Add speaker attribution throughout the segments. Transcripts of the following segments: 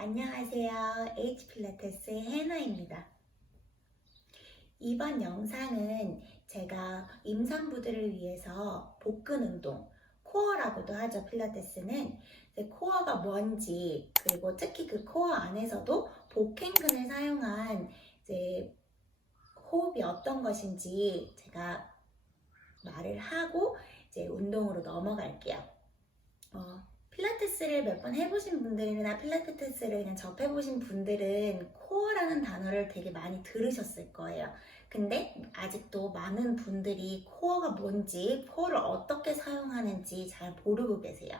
Speaker 1: 안녕하세요. H필라테스의 해나입니다. 이번 영상은 제가 임산부들을 위해서 복근 운동, 코어라고도 하죠, 필라테스는. 코어가 뭔지, 그리고 특히 그 코어 안에서도 복행근을 사용한 이제 호흡이 어떤 것인지 제가 말을 하고 이제 운동으로 넘어갈게요. 어, 필라테스를 몇 번 해보신 분들이나 필라테스를 그냥 접해보신 분들은 코어라는 단어를 되게 많이 들으셨을 거예요. 근데 아직도 많은 분들이 코어가 뭔지, 코어를 어떻게 사용하는지 잘 모르고 계세요.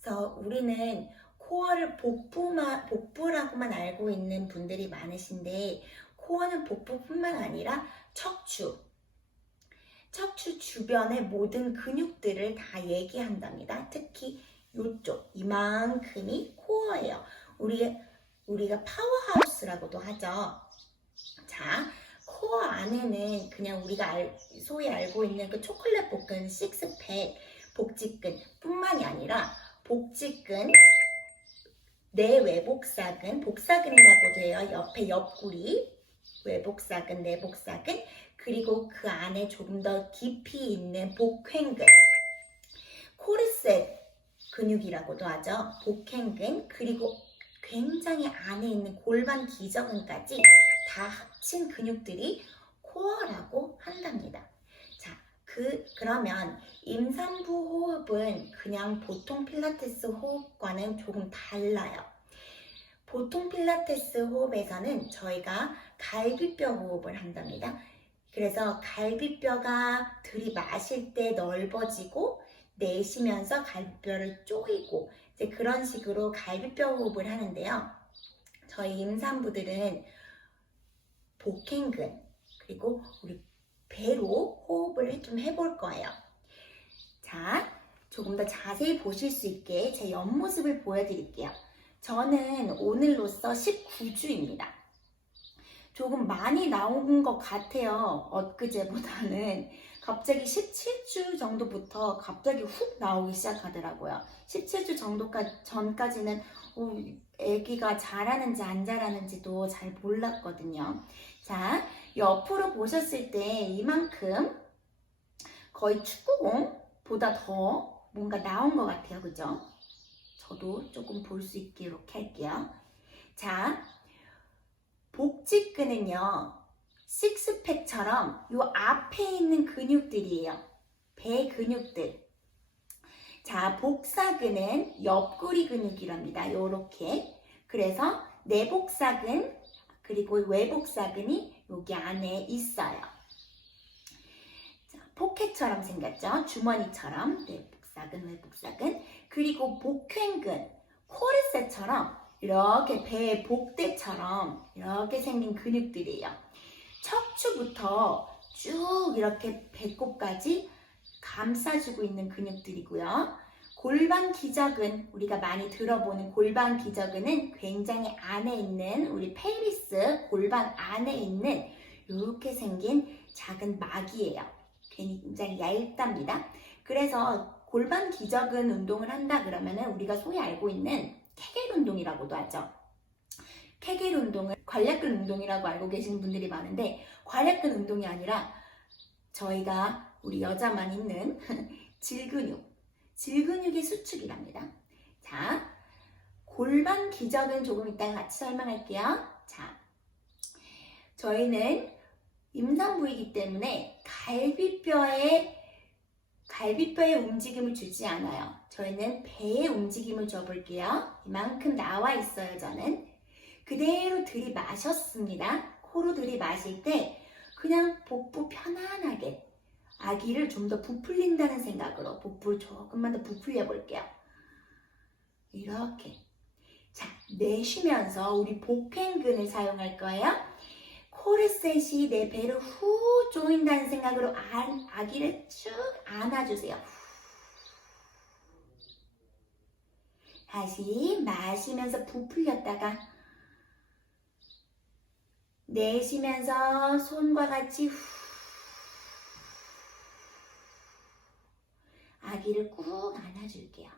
Speaker 1: 그래서 우리는 코어를 복부만, 복부라고만 알고 있는 분들이 많으신데, 코어는 복부뿐만 아니라 척추, 척추 주변의 모든 근육들을 다 얘기한답니다. 특히 이쪽 이만큼이 코어예요. 우리 우리가 파워하우스라고도 하죠. 자, 코어 안에는 그냥 우리가 알- 소위 알고 있는 그 초콜릿 복근, 식스팩, 복직근 뿐만이 아니라 복직근, 내외복사근, 복사근이라고도 해요. 옆에 옆구리, 외복사근, 내복사근, 그리고 그 안에 조금 더 깊이 있는 복횡근, 코르셋 근육이라고도 하죠. 복행근 그리고 굉장히 안에 있는 골반 기저근까지 다 합친 근육들이 코어라고 한답니다. 자, 그 그러면 임산부 호흡은 그냥 보통 필라테스 호흡과는 조금 달라요. 보통 필라테스 호흡에서는 저희가 갈비뼈 호흡을 한답니다. 그래서 갈비뼈가 들이마실 때 넓어지고 내쉬면서 갈비뼈를 조이고 이제 그런 식으로 갈비뼈 호흡을 하는데요. 저희 임산부들은 복행근 그리고 우리 배로 호흡을 좀 해볼 거예요. 자, 조금 더 자세히 보실 수 있게 제 옆모습을 보여드릴게요. 저는 오늘로써 19주입니다. 조금 많이 나온 것 같아요. 엊그제보다는. 갑자기 17주 정도부터 갑자기 훅 나오기 시작하더라고요. 17주 정도까지 전까지는 어, 아기가 잘하는지 안 잘하는지도 잘 몰랐거든요. 자, 옆으로 보셨을 때 이만큼 거의 축구공보다 더 뭔가 나온 것 같아요. 그죠? 저도 조금 볼 수 있게 이렇게 할게요. 자, 복직근은요. 식스팩처럼 요 앞에 있는 근육들이에요. 배 근육들. 자, 복사근은 옆구리 근육이랍니다. 요렇게. 그래서 내복사근 그리고 외복사근이 여기 안에 있어요. 자, 포켓처럼 생겼죠? 주머니처럼 내복사근, 외복사근. 그리고 복횡근, 코르셋처럼 이렇게 배 복대처럼 이렇게 생긴 근육들이에요. 척추부터 쭉 이렇게 배꼽까지 감싸주고 있는 근육들이고요. 골반 기저근, 우리가 많이 들어보는 골반 기저근은 굉장히 안에 있는 우리 펠리스 골반 안에 있는 이렇게 생긴 작은 막이에요. 굉장히 얇답니다. 그래서 골반 기저근 운동을 한다 그러면은 우리가 소위 알고 있는 케겔 운동이라고도 하죠. 케겔 운동을 관략근 운동이라고 알고 계시는 분들이 많은데 관략근 운동이 아니라 저희가 우리 여자만 있는 질근육, 질근육의 수축이랍니다. 자, 골반 기저근 조금 이따가 같이 설명할게요. 자, 저희는 임산부이기 때문에 갈비뼈에 갈비뼈의 움직임을 주지 않아요. 저희는 배의 움직임을 줘볼게요. 이만큼 나와 있어요, 저는. 그대로 들이마셨습니다. 코로 들이마실 때 그냥 복부 편안하게 아기를 좀 더 부풀린다는 생각으로 복부를 조금만 더 부풀려 볼게요. 이렇게. 자, 내쉬면서 우리 복행근을 사용할 거예요. 코르셋이 내 배를 후 조인다는 생각으로 안, 아기를 쭉 안아주세요. 다시 마시면서 부풀렸다가 내쉬면서 손과 같이 후. 아기를 꾹 안아줄게요.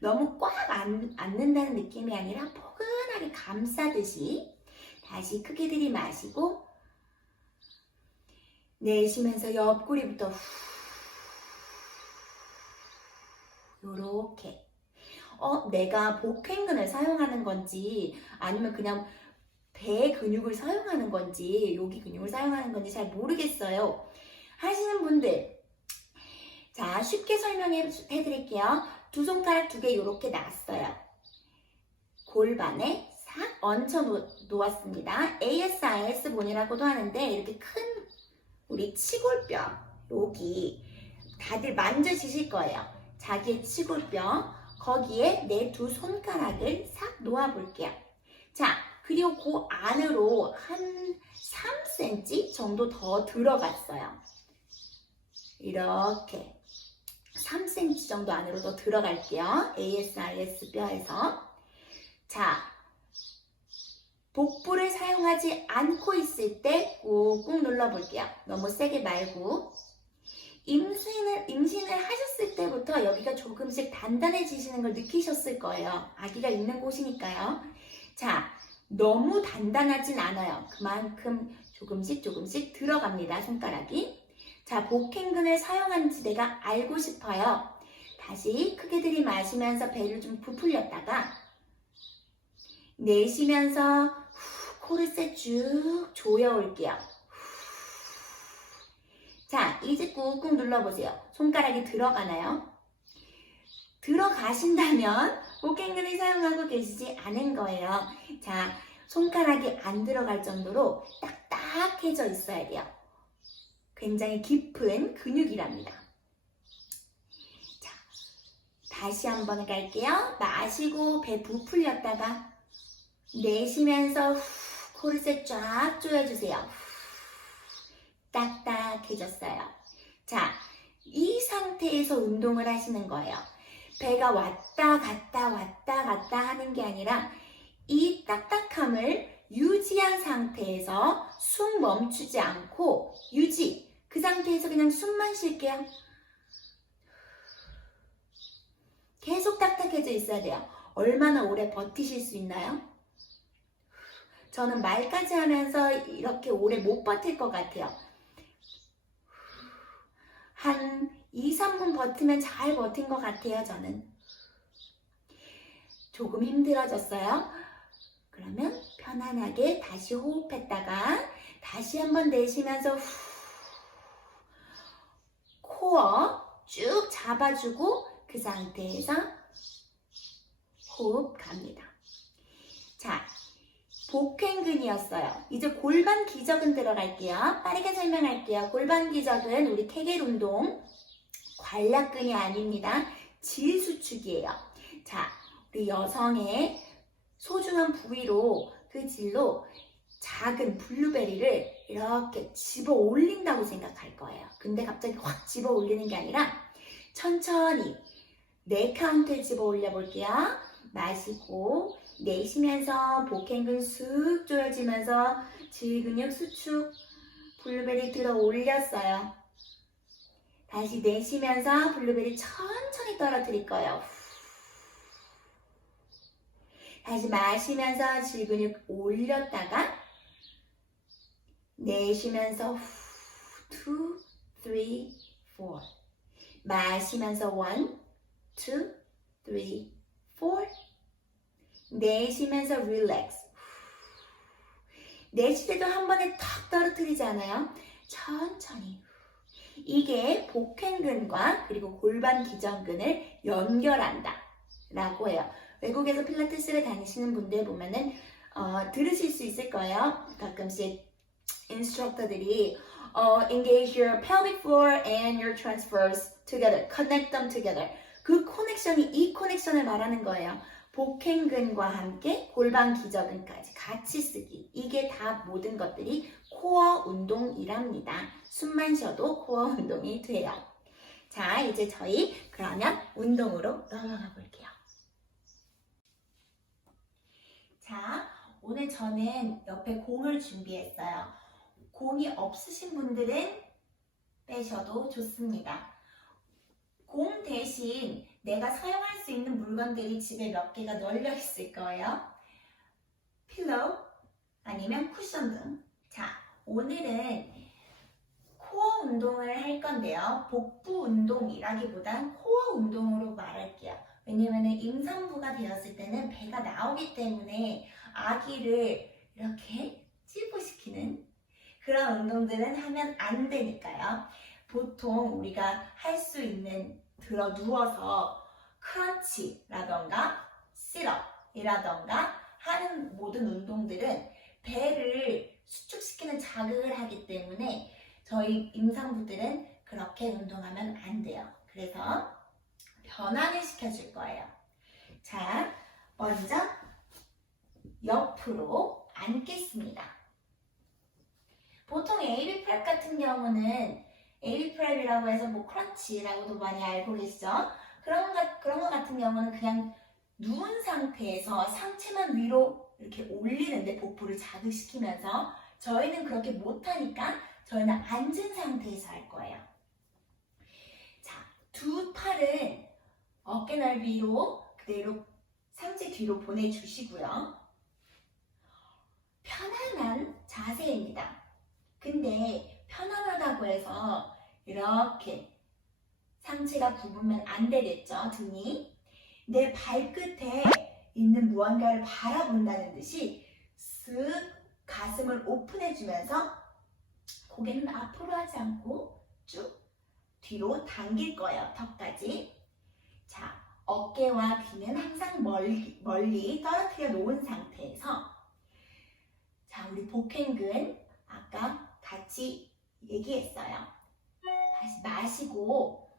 Speaker 1: 너무 꽉 안, 안는다는 느낌이 아니라 포근하게 감싸듯이 다시 크게 들이마시고 내쉬면서 옆구리부터 후. 요렇게. 어 내가 복행근을 사용하는 건지 아니면 그냥 배 근육을 사용하는 건지 여기 근육을 사용하는 건지 잘 모르겠어요. 하시는 분들 자 쉽게 설명해 드릴게요. 두 손가락 두 개 이렇게 놨어요. 골반에 싹 얹혀 놓, 놓았습니다. ASIS 본이라고도 하는데 이렇게 큰 우리 치골뼈 여기 다들 만져지실 거예요. 자기의 치골뼈 거기에 내 두 손가락을 싹 놓아 볼게요. 자 그리고 그 안으로 한 3cm 정도 더 들어갔어요. 이렇게 3cm 정도 안으로 더 들어갈게요. ASIS 뼈에서. 자 복부를 사용하지 않고 있을 때 꾹꾹 눌러볼게요. 너무 세게 말고. 임신을, 임신을 하셨을 때부터 여기가 조금씩 단단해지시는 걸 느끼셨을 거예요. 아기가 있는 곳이니까요. 자, 너무 단단하진 않아요. 그만큼 조금씩 조금씩 들어갑니다. 손가락이. 자, 복행근을 사용하는지 내가 알고 싶어요. 다시 크게 들이마시면서 배를 좀 부풀렸다가 내쉬면서 후, 코를 쎄쭉 조여올게요. 자, 이제 꾹꾹 눌러보세요. 손가락이 들어가나요? 들어가신다면 복행근을 사용하고 계시지 않은 거예요. 자, 손가락이 안 들어갈 정도로 딱딱해져 있어야 돼요. 굉장히 깊은 근육이랍니다. 자, 다시 한번 갈게요. 마시고 배 부풀렸다가 내쉬면서 후, 코를 쫙 조여주세요. 딱딱해졌어요. 자, 이 상태에서 운동을 하시는 거예요. 배가 왔다 갔다 왔다 갔다 하는 게 아니라 이 딱딱함을 유지한 상태에서 숨 멈추지 않고 유지. 그 상태에서 그냥 숨만 쉴게요. 계속 딱딱해져 있어야 돼요. 얼마나 오래 버티실 수 있나요? 저는 말까지 하면서 이렇게 오래 못 버틸 것 같아요. 한 2, 3분 버티면 잘 버틴 것 같아요, 저는. 조금 힘들어졌어요? 그러면 편안하게 다시 호흡했다가 다시 한번 내쉬면서 후, 코어 쭉 잡아주고 그 상태에서 호흡 갑니다. 자, 복행근이었어요. 이제 골반 기적은 들어갈게요. 빠르게 설명할게요. 골반 기적은 우리 케겔 운동 관략근이 아닙니다. 질수축이에요. 자, 우리 여성의 소중한 부위로 그 질로 작은 블루베리를 이렇게 집어 올린다고 생각할 거예요. 근데 갑자기 확 집어 올리는 게 아니라 천천히 네 카운트에 집어 올려 볼게요. 마시고 내쉬면서 복행근 쑥 조여지면서 지근육 수축 블루베리 들어 올렸어요. 다시 내쉬면서 블루베리 천천히 떨어뜨릴 거예요. 다시 마시면서 질근육 올렸다가 내쉬면서 2, 3, 4 마시면서 1, 2, 3, 4 내쉬면서 릴렉스. 내쉴 때도 한 번에 탁 떨어뜨리지 않아요? 천천히. 이게 복행근과 그리고 골반 기정근을 연결한다. 라고 해요. 외국에서 필라테스를 다니시는 분들 보면은 어, 들으실 수 있을 거예요. 가끔씩 인스트럭터들이 어, engage your pelvic floor and your transverse together, connect them together. 그 커넥션이 이 커넥션을 말하는 거예요. 복행근과 함께 골반 기저근까지 같이 쓰기. 이게 다 모든 것들이 코어 운동이랍니다. 숨만 쉬어도 코어 운동이 돼요. 자, 이제 저희 그러면 운동으로 넘어가 볼게요. 자, 오늘 저는 옆에 공을 준비했어요. 공이 없으신 분들은 빼셔도 좋습니다. 공 대신 내가 사용할 수 있는 물건들이 집에 몇 개가 널려 있을 거예요. 필로우 아니면 쿠션 등. 자, 오늘은 코어 운동을 할 건데요. 복부 운동이라기보단 코어 운동으로 말할게요. 왜냐면 임산부가 되었을 때는 배가 나오기 때문에 아기를 이렇게 찌부시키는 그런 운동들은 하면 안 되니까요. 보통 우리가 할 수 있는 들어 누워서 크런치라던가 시럽이라던가 하는 모든 운동들은 배를 수축시키는 자극을 하기 때문에 저희 임산부들은 그렇게 운동하면 안 돼요. 그래서 변환을 시켜줄 거예요. 자, 먼저 옆으로 앉겠습니다. 보통 AB 프랩 같은 경우는 AB 프랩이라고 해서 뭐 크런치라고도 많이 알고 계시죠? 그런 것, 그런 것 같은 경우는 그냥 누운 상태에서 상체만 위로 이렇게 올리는데 복부를 자극시키면서 저희는 그렇게 못하니까 저희는 앉은 상태에서 할 거예요. 자, 두 팔은 어깨 넓이로 그대로 상체 뒤로 보내주시고요. 편안한 자세입니다. 근데 편안하다고 해서 이렇게 상체가 굽으면 안 되겠죠, 등이. 내 발끝에 있는 무언가를 바라본다는 듯이 쓱 가슴을 오픈해주면서 고개는 앞으로 하지 않고 쭉 뒤로 당길 거예요, 턱까지. 자, 어깨와 귀는 항상 멀리, 멀리 떨어뜨려 놓은 상태에서 자, 우리 복행근 아까 같이 얘기했어요. 다시 마시고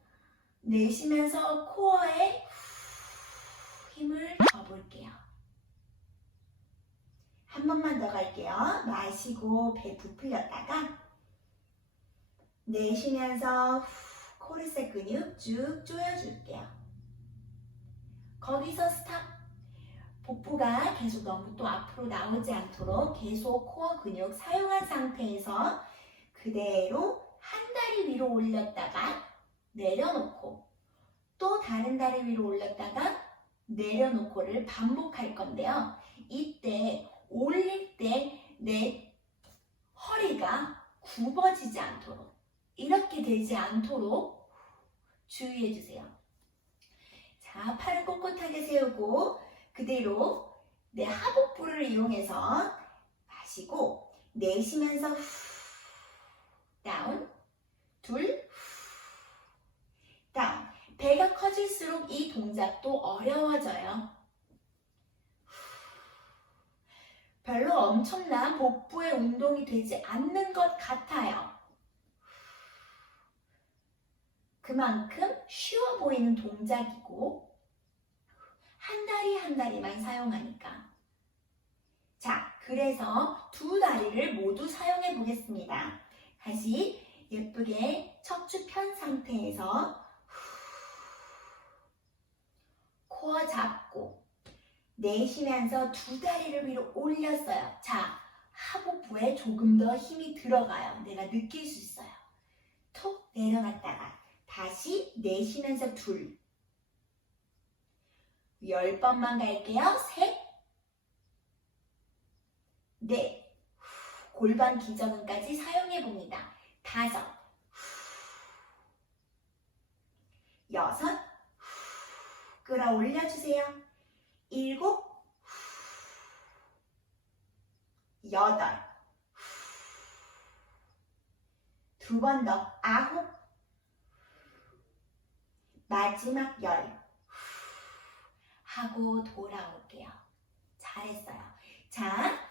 Speaker 1: 내쉬면서 코어에 힘을 줘볼게요. 한 번만 더 갈게요. 마시고 배 부풀렸다가 내쉬면서 후, 코르셋 근육 쭉 조여줄게요. 거기서 스탑. 복부가 계속 너무 또 앞으로 나오지 않도록 계속 코어 근육 사용한 상태에서 그대로 한 다리 위로 올렸다가 내려놓고 또 다른 다리 위로 올렸다가 내려놓고를 반복할 건데요. 이때 올릴 때 내 허리가 굽어지지 않도록 이렇게 되지 않도록 주의해 주세요. 자, 팔을 꼿꼿하게 세우고 그대로 내 하복부를 이용해서 마시고 내쉬면서 후, 다운 둘 후, 다운 배가 커질수록 이 동작도 어려워져요. 별로 엄청난 복부의 운동이 되지 않는 것 같아요. 그만큼 쉬워 보이는 동작이고, 한 다리 한 다리만 사용하니까. 자, 그래서 두 다리를 모두 사용해 보겠습니다. 다시 예쁘게 척추 편 상태에서 코어 잡고 내쉬면서 두 다리를 위로 올렸어요. 자, 하복부에 조금 더 힘이 들어가요. 내가 느낄 수 있어요. 톡 내려갔다가 다시 내쉬면서 둘. 열 번만 갈게요. 셋, 넷, 후, 골반 기저근까지 사용해 봅니다. 다섯, 후, 여섯, 후, 끌어올려 주세요. 일곱, 후, 여덟, 두 번 더, 아홉, 마지막 열, 후, 하고 돌아올게요. 잘했어요. 자,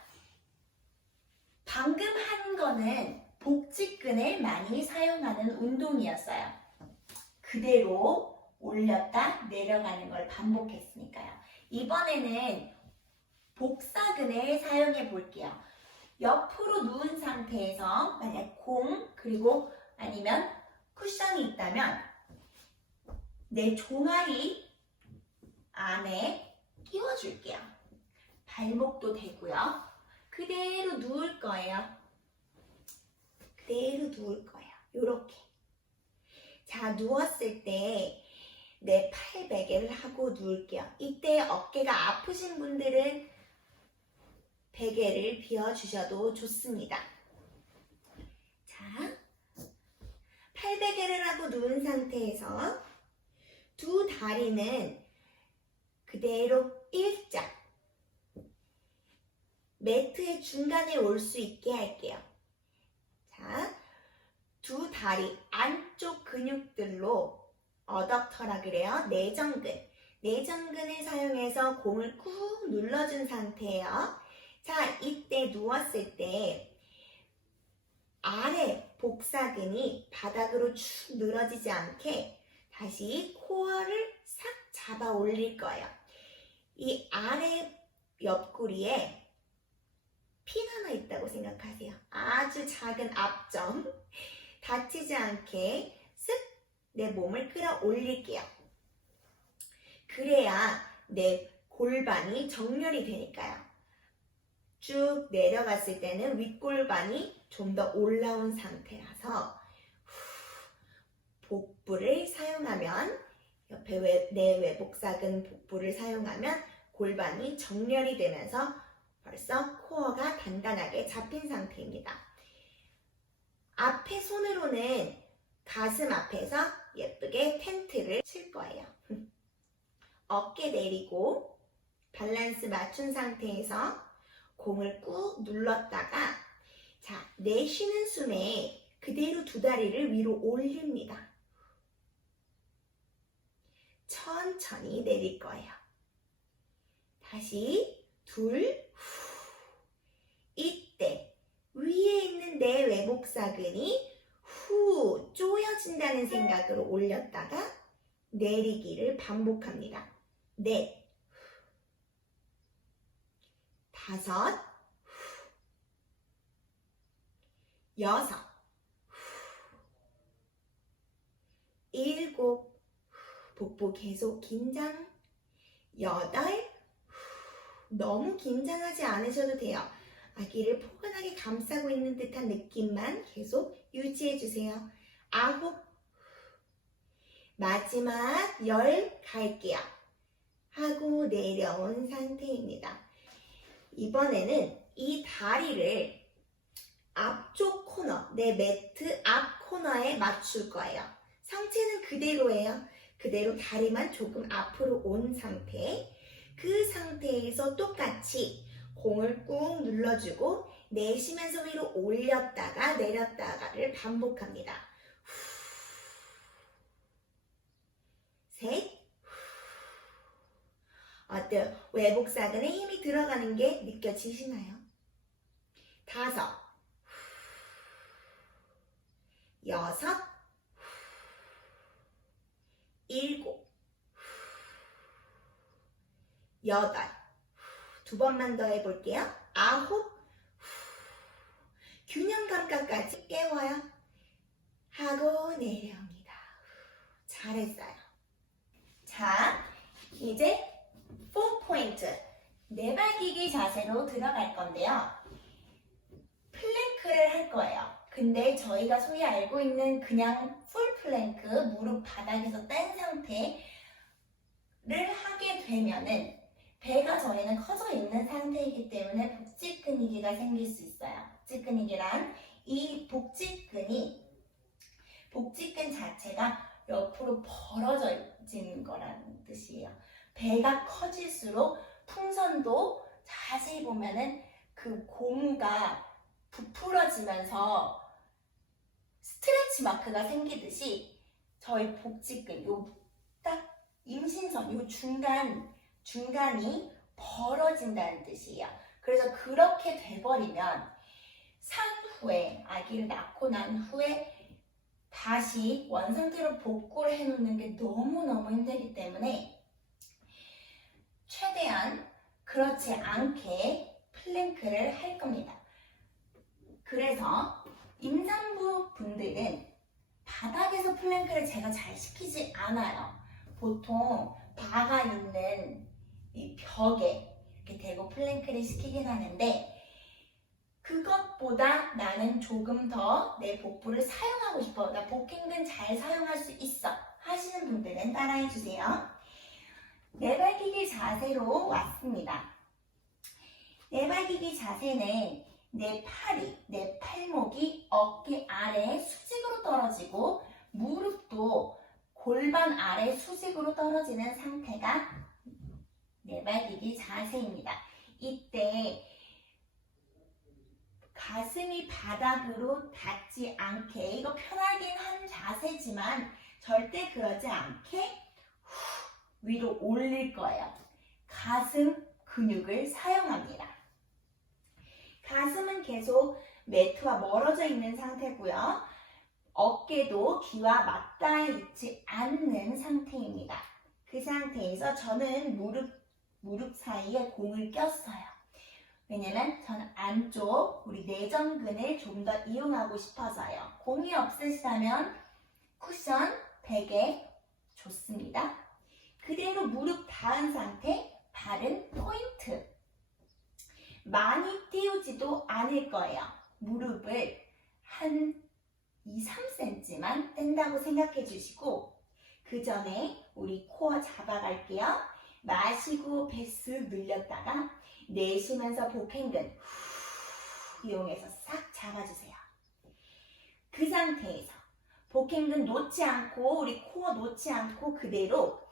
Speaker 1: 한 거는 복직근을 많이 사용하는 운동이었어요. 그대로 올렸다 내려가는 걸 반복했으니까요. 이번에는 복사근을 사용해 볼게요. 옆으로 누운 상태에서 만약 공 그리고 아니면 쿠션이 있다면 내 종아리 안에 끼워줄게요. 발목도 되고요. 그대로 누울 거예요. 그대로 누울 거예요. 요렇게. 자, 누웠을 때 내 팔 베개를 하고 누울게요. 이때 어깨가 아프신 분들은 베개를 비워주셔도 좋습니다. 자, 팔 베개를 하고 누운 상태에서 두 다리는 그대로 일자 매트의 중간에 올 수 있게 할게요. 자, 두 다리 안쪽 근육들로 어덕터라 그래요. 내전근. 내전근을 사용해서 공을 꾹 눌러준 상태예요. 자, 이때 누웠을 때 아래 복사근이 바닥으로 축 늘어지지 않게 다시 코어를 싹 잡아 올릴 거예요. 이 아래 옆구리에 핀 하나 있다고 생각하세요. 아주 작은 앞점. 다치지 않게 쓱 내 몸을 끌어올릴게요. 그래야 내 골반이 정렬이 되니까요. 쭉 내려갔을 때는 윗골반이 좀 더 올라온 상태라서 후, 복부를 사용하면 옆에 외, 내 외복사근 복부를 사용하면 골반이 정렬이 되면서 벌써 코어가 단단하게 잡힌 상태입니다. 앞에 손으로는 가슴 앞에서 예쁘게 텐트를 칠 거예요. 어깨 내리고 밸런스 맞춘 상태에서 공을 꾹 눌렀다가 자 내쉬는 숨에 그대로 두 다리를 위로 올립니다. 천천히 내릴 거예요. 다시 둘, 후. 이때 위에 있는 내 외복사근이 후 쪼여진다는 생각으로 올렸다가 내리기를 반복합니다. 넷, 다섯, 여섯, 일곱, 복부 계속 긴장, 여덟, 너무 긴장하지 않으셔도 돼요. 아기를 포근하게 감싸고 있는 듯한 느낌만 계속 유지해 주세요. 아홉, 마지막 열 갈게요. 하고 내려온 상태입니다. 이번에는 이 다리를 앞쪽 코너, 내 매트 앞 코너에 맞출 거예요. 상체는 그대로예요. 그대로 다리만 조금 앞으로 온 상태. 그 상태에서 똑같이 공을 꾹 눌러주고 내쉬면서 위로 올렸다가 내렸다가를 반복합니다. 셋. 어때요? 외복 사근에 힘이 들어가는 게 느껴지시나요? 다섯. 여섯. 일곱. 여덟. 두 번만 더 해볼게요. 아홉. 균형 감각까지 깨워요. 하고 내려옵니다. 잘했어요. 자, 이제 4포인트. 네발기기 자세로 들어갈 건데요. 플랭크를 할 거예요. 근데 저희가 소위 알고 있는 그냥 풀 플랭크, 무릎 바닥에서 뗀 상태를 하게 되면은 배가 저희는 커져 있는 상태이기 때문에 복직근이기가 생길 수 있어요. 복직근이기란 이 복직근이 복직근 자체가 옆으로 벌어지는 거라는 뜻이에요. 배가 커질수록 풍선도 자세히 보면은 그 고무가 부풀어지면서 스트레치 마크가 생기듯이 저희 복직근 요 딱 임신선 요 중간 중간이 벌어진다는 뜻이에요. 그래서 그렇게 돼버리면 산 후에 아기를 낳고 난 후에 다시 원상태로 복구를 해놓는 게 너무너무 힘들기 때문에 최대한 그렇지 않게 플랭크를 할 겁니다. 그래서 임산부 분들은 바닥에서 플랭크를 제가 잘 시키지 않아요. 보통 바가 있는 이 벽에 이렇게 대고 플랭크를 시키긴 하는데 그것보다 나는 조금 더 내 복부를 사용하고 싶어. 나 복행근 잘 사용할 수 있어. 하시는 분들은 따라해 주세요. 네발기기 자세로 왔습니다. 내발기기 자세는 내 팔이, 내 팔목이 어깨 아래 수직으로 떨어지고 무릎도 골반 아래 수직으로 떨어지는 상태가 내발기기 자세입니다. 이때 가슴이 바닥으로 닿지 않게 이거 편하긴 한 자세지만 절대 그러지 않게 후, 위로 올릴 거예요. 가슴 근육을 사용합니다. 가슴은 계속 매트와 멀어져 있는 상태고요. 어깨도 귀와 맞닿아 있지 않는 상태입니다. 그 상태에서 저는 무릎, 무릎 사이에 공을 꼈어요. 왜냐면 저는 안쪽 우리 내전근을 좀 더 이용하고 싶어서요. 공이 없으시다면 쿠션, 베개 좋습니다. 그대로 무릎 닿은 상태, 발은 포인트. 많이 띄우지도 않을 거예요. 무릎을 한 2, 3cm만 뗀다고 생각해 주시고 그 전에 우리 코어 잡아갈게요. 마시고 배스 늘렸다가 내쉬면서 복행근 후 이용해서 싹 잡아주세요. 그 상태에서 복행근 놓지 않고 우리 코어 놓지 않고 그대로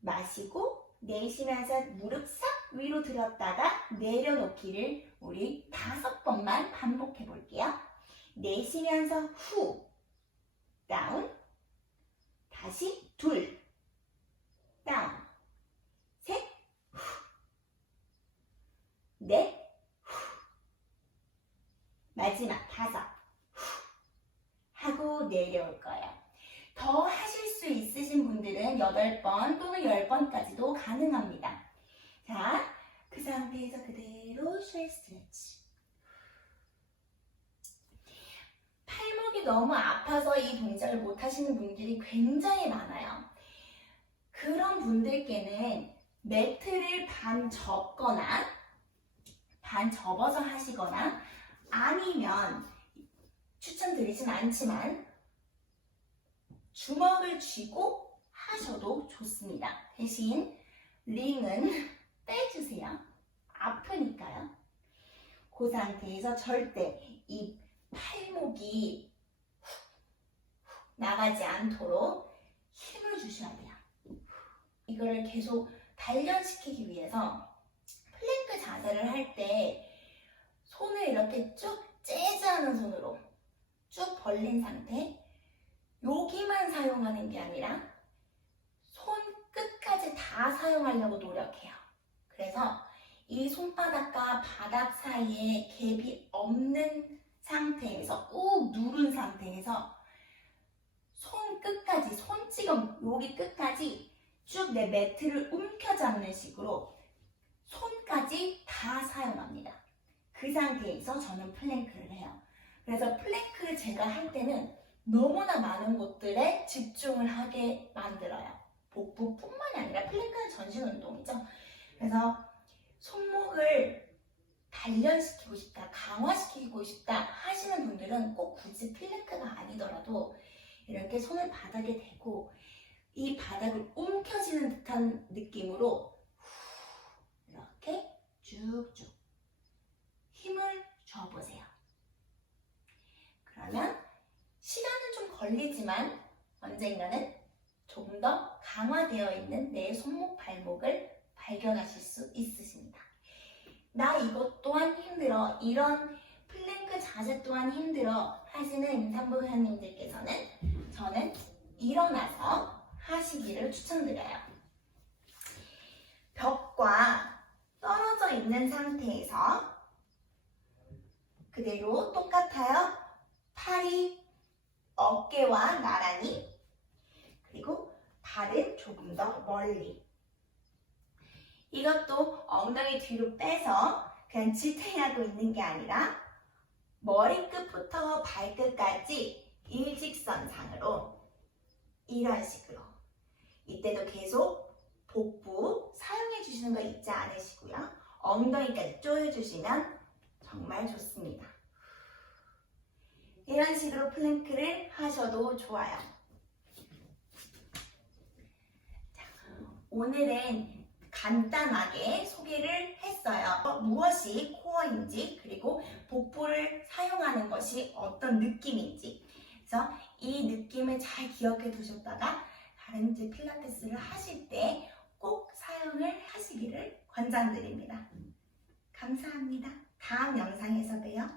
Speaker 1: 마시고 내쉬면서 무릎 싹 위로 들었다가 내려놓기를 우리 다섯 번만 반복해 볼게요. 내쉬면서 후 다운 다시 둘 다운 셋 넷, 후. 마지막 다섯, 후. 하고 내려올 거예요. 더 하실 수 있으신 분들은 여덟 번 또는 열 번까지도 가능합니다. 자, 그 상태에서 그대로 쉘 스트레치. 팔목이 너무 아파서 이 동작을 못 하시는 분들이 굉장히 많아요. 그런 분들께는 매트를 반 접거나 반 접어서 하시거나 아니면 추천드리진 않지만 주먹을 쥐고 하셔도 좋습니다. 대신 링은 빼주세요. 아프니까요. 그 상태에서 절대 이 팔목이 나가지 않도록 힘을 주셔야 돼요. 이걸 계속 단련시키기 위해서 플랭크 자세를 할 때 손을 이렇게 쭉 재즈하는 손으로 쭉 벌린 상태 여기만 사용하는 게 아니라 손 끝까지 다 사용하려고 노력해요. 그래서 이 손바닥과 바닥 사이에 갭이 없는 상태에서 꾹 누른 상태에서 손 끝까지 손찌검 여기 끝까지 쭉 내 매트를 움켜잡는 식으로 손까지 다 사용합니다. 그 상태에서 저는 플랭크를 해요. 그래서 플랭크를 제가 할 때는 너무나 많은 곳들에 집중을 하게 만들어요. 복부뿐만이 아니라 플랭크는 전신 운동이죠. 그래서 손목을 단련시키고 싶다, 강화시키고 싶다 하시는 분들은 꼭 굳이 플랭크가 아니더라도 이렇게 손을 바닥에 대고 이 바닥을 움켜쥐는 듯한 느낌으로 쭉쭉 힘을 줘보세요. 그러면 시간은 좀 걸리지만 언젠가는 조금 더 강화되어 있는 내 손목 발목을 발견하실 수 있으십니다. 나 이것 또한 힘들어. 이런 플랭크 자세 또한 힘들어 하시는 임산부사님들께서는 저는 일어나서 하시기를 추천드려요. 벽과 떨어져 있는 상태에서 그대로 똑같아요. 팔이 어깨와 나란히 그리고 발은 조금 더 멀리 이것도 엉덩이 뒤로 빼서 그냥 지탱하고 있는 게 아니라 머리끝부터 발끝까지 일직선상으로 이런 식으로 이때도 계속 복부 사용해 주시는 거 잊지 않으시고요. 엉덩이까지 조여주시면 정말 좋습니다. 이런 식으로 플랭크를 하셔도 좋아요. 자, 오늘은 간단하게 소개를 했어요. 무엇이 코어인지 그리고 복부를 사용하는 것이 어떤 느낌인지 그래서 이 느낌을 잘 기억해 두셨다가 다른 이제 필라테스를 하실 때 꼭 사용을 하시기를 권장드립니다. 감사합니다. 다음 영상에서 봬요.